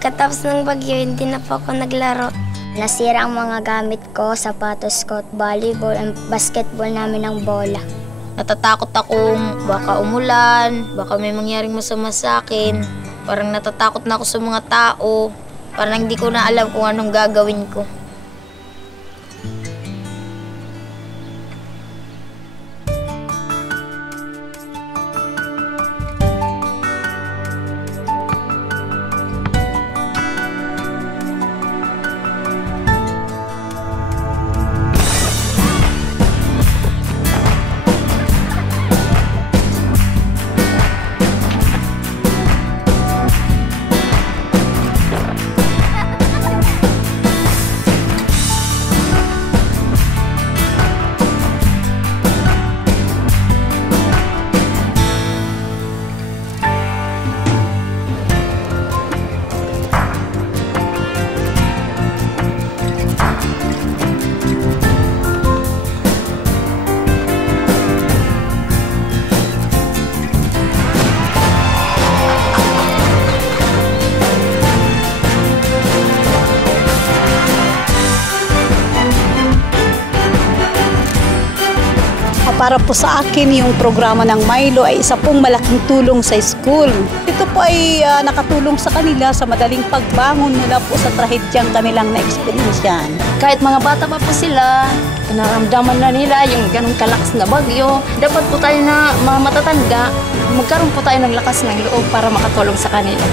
Pagkatapos ng bagyo, hindi na po ako naglaro. Nasira ang mga gamit ko, sapatos ko, volleyball and basketball namin ng bola. Natatakot akong baka umulan, baka may mangyaring masama sa akin. Parang natatakot na ako sa mga tao. Parang hindi ko na alam kung anong gagawin ko. Para po sa akin, yung programa ng Milo ay isa pong malaking tulong sa school. Ito po ay nakatulong sa kanila sa madaling pagbangon mula po sa trahedyang kanilang na-experiensyan. Kahit mga bata pa po sila, naramdaman na nila yung ganong kalakas na bagyo. Dapat po tayo na mga matatanda, magkaroon po tayo ng lakas ng loob para makatulong sa kanila.